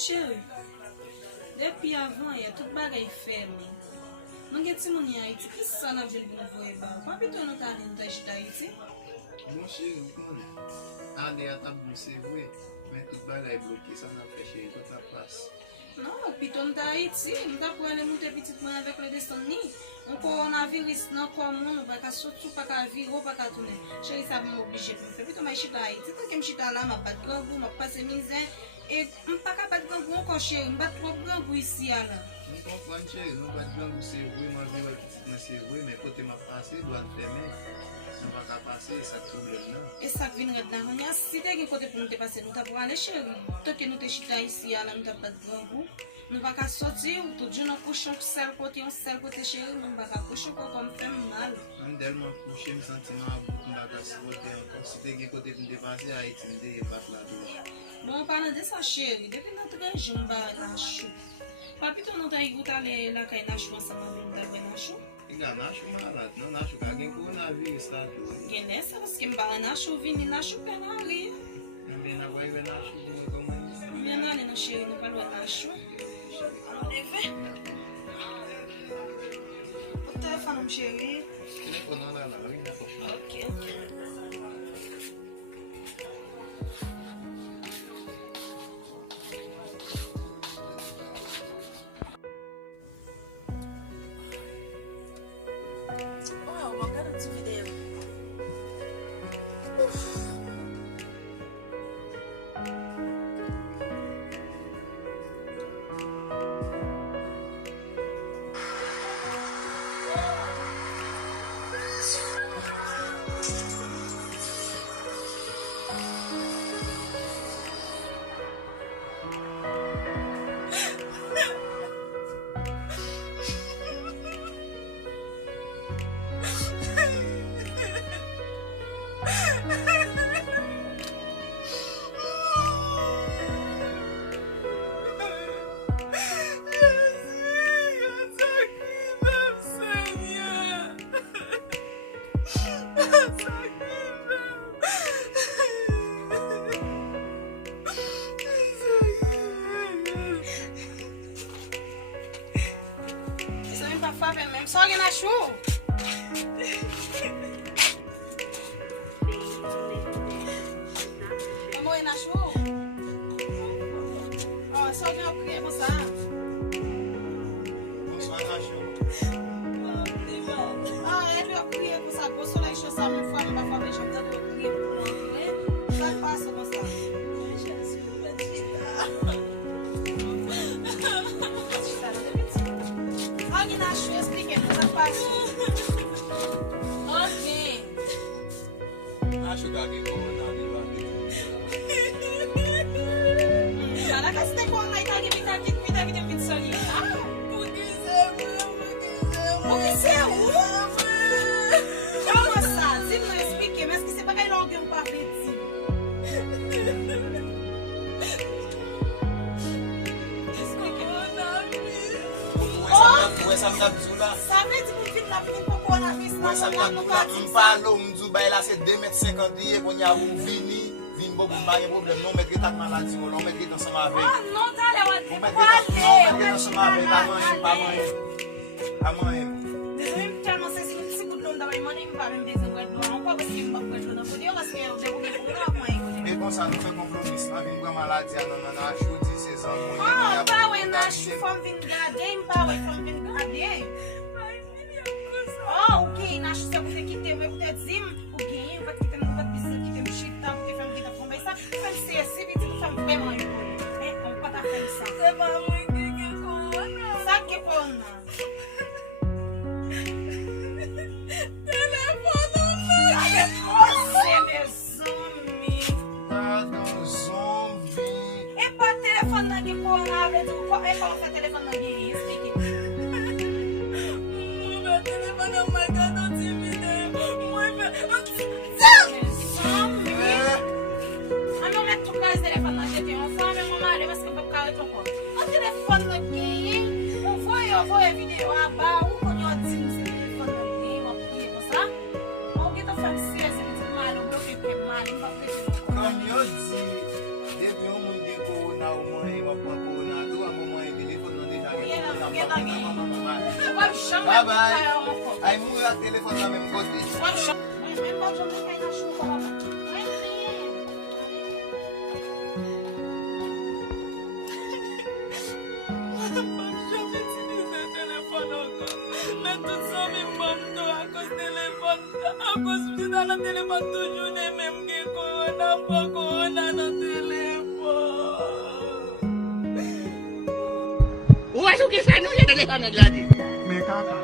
chéri, depuis avant, il y a tout bagaille fermé. Nous avons dit Haïti, qui ça n'a pas vu nous voir? Pas plutôt nous t'as dit Haïti? Mon chéri, vous connaissez. Aller à table, c'est vrai. Mais tout bagaille bloqué, ça n'a fait chéri, toute la place. Non, plutôt nous t'as Haïti. Nous t'as pour aller monter petitement avec le destin. On coronavirus, non, comme on va pas sortir, pas qu'à vivre, pas qu'à tourner. Chéri, ça m'a obligé de faire. Plutôt, je suis à Haïti. Tant que je suis là, je pas de grand goût, je passe misère. Et je ne suis pas capable de grand goût encore, chéri. Je ne pas trop grand goût ici, là. Nous comprenons, chéri, nous pas de grand goût, c'est vrai, moi, je vais c'est vrai, mais côté m'a passé, doit fermer. Nous pas qu'à passer, ça problème là. Et ça vient là, si tu as un côté pour nous dépasser, nous t'avons aller chéri. Tant que nous te chita ici, là, nous t'avons pas de grand goût. Nous ne pouvons pas sortir, tout le jour nous couchons seul côté, chéri, nous ne pouvons pas coucher comme fait mal. Je suis tellement couché, je me sens à bout de la casse. Si tu as un côté pour me dépasser, Haïti, je vais battre la douche. Bon, on parle de ça, chéri. Depuis notre région, on va la chou. Papi, tu nous as écouté la caille chou ensemble avec nous, la chou? Il y a un chou malade, non, un chou qui a un coronavirus là. Il y a ça parce que je vais la chou, vini la chou, puis on arrive. Mais on va aller la chou, comment? On va aller dans chéri, nous parlons de la chou. Au téléphone, chéri. Téléphone là, oui, d'accord. Ok. Wow, on regarde une petite vidéo. Même só alguém na chuva. Vamos na chuva. Ó, só alguém a criar você. Bonsoir, la chou. Ah, ele a criar você. Você lá encheu essa minha fome, vai fazer já tá do criar por né? Vai passa você. Alguém na chuva, expliquei, mas passa. Ok. Acho que alguém Cara, que você tem como aí tá aqui, me dá pizza ali. Ah, porque você é calma, Sá, se não expliquei, mas que você vai ganhar alguém para ver. Essa mdabzoula. Ça veut dire que la vie pour qu'on a vu ça. Essa mdabzoula m'parlo m'douba là c'est 2,50 m qu'on y a ou vini beaucoup pas de problème non mettre ta maladie on mettre ensemble avec. Ah non, t'allais on mettre ensemble avec pas manger. Désolé, tellement c'est si vous l'on d'avoir demandé pas même besoin de l'eau. On pas parce qu'il m'a pas de l'eau pour dire parce que j'ai voulu pour moi. Et comme ça nous fait compromis. On vient prendre maladie non ajude ces hommes. Ah, pas ouais, na femme vient garder, pas ouais, femme vient garder. Oh, ok, na você vai quitter, vai poder dizer, ok, vai quitter, não vai dizer que tem um chita, porque femme que tá conversando, vai ser assim, vai ter femme vraiment importante, hein, on pas ta faire ça. C'est pas moi qui corona. Ça que corona. É para o telefone não diria isso, meu telefone é uma gata de vida. A minha mãe trocar esse telefone na gente, eu falo, meu marido, mas que eu vou ficar outro ponto. O telefone aqui, eu vou ver vídeo, aba, o conhecido esse telefone aqui, uma coisa, sabe? Alguém tá fazendo esse mal, o meu filho é mal, não vai fazer. Como eu disse, teve muito de corona, uma Tangue, tangue. Bye. Wap chan Bye wap bye. kaya ankon. Ay mou la téléphone dans même côté. Wap chan. Mwen pa jom mwen kay nan chou kwa wap. Mwen priye. Mwen jom itilize telefon ankon. Men tout sa mi mbam do a cause telefon. A cause mwen dan nan telefon toujou ne menm gen korona. Pa korona nan telefon. Ou acho que sai não ia telefone lá de. Me caca.